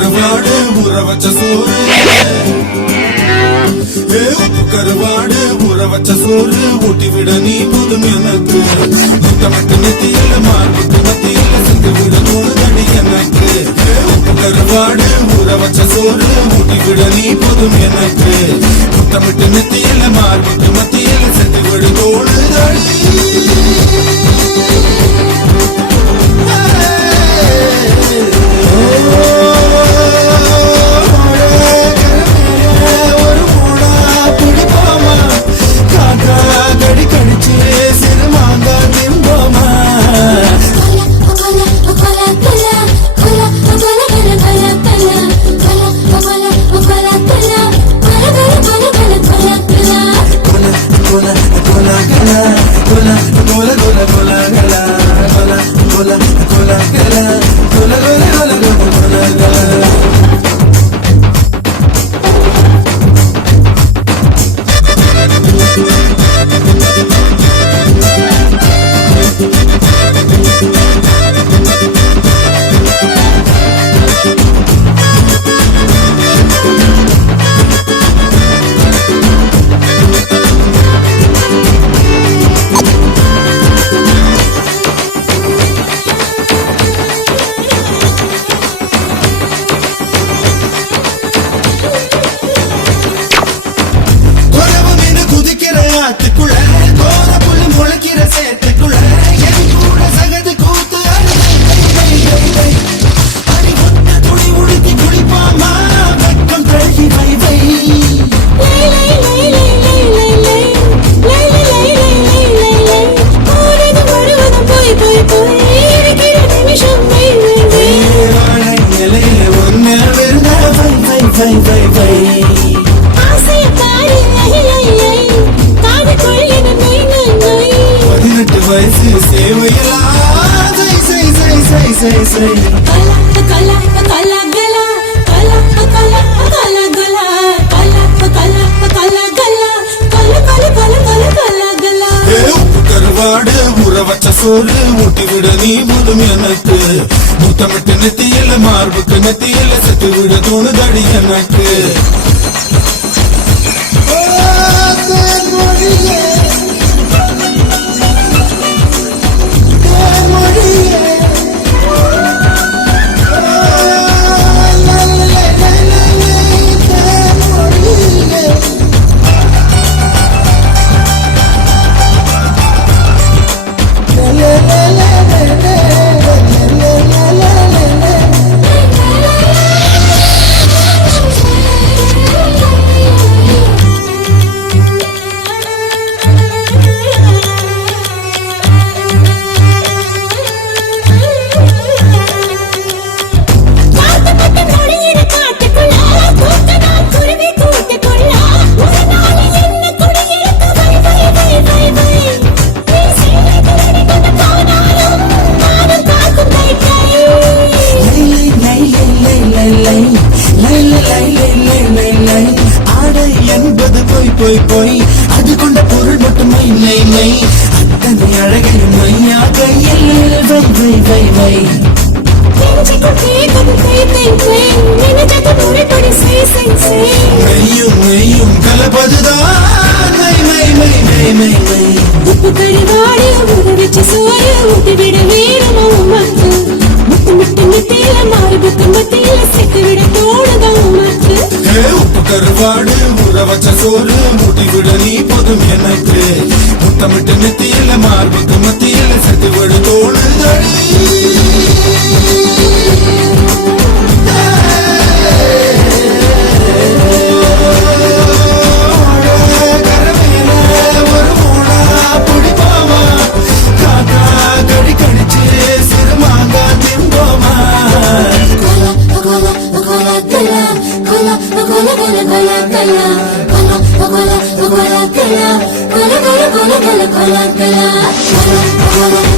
கருவாடு ஊற வச்ச சோறு உப்பு கருவாடு ஊற வச்ச சோறு ஊட்டி விட நீ போதும் எனக்கு முத்தமட்டு நெத்தியில மார்புக்கு மத்தியில சென்று விட தோணுதடி எனக்கு உப்பு கருவாடு ஊற வச்ச சோறு ஊட்டி விட நீ போதும் எனக்கு முத்தமட்டு நெத்தியில மார்புக்கு மத்தியில சென்று விட தோணுதடி கருவாடு ஊற வச்ச சோறு ஊட்டி விட நீ போதும் எனக்கு முத்தமிட்டு நெத்தியில மார்புக்கு நெத்தியில செத்து விட தோணுதடி எனக்கு போய் அது கொண்ட பொருள் மட்டும் அத்தனை அழகையும் மையா கையில் வை வை மெய்யும் கலப்பதுதான் உப்பு கருவாடு ஊற வச்ச சோறு ஊட்டி விட வேணும் முட்டு முட்டியில மார்புக்கு மத்தியில செத்து விட தோணுதான் உப்பு கருவாடு ஊற வச்ச சோறு ஊட்டி விட நீ போதும் எனக்கு முத்தமிட்டு நெத்தியில மார்புக்கு மத்தியில செத்து விட தோணுதடி Cola,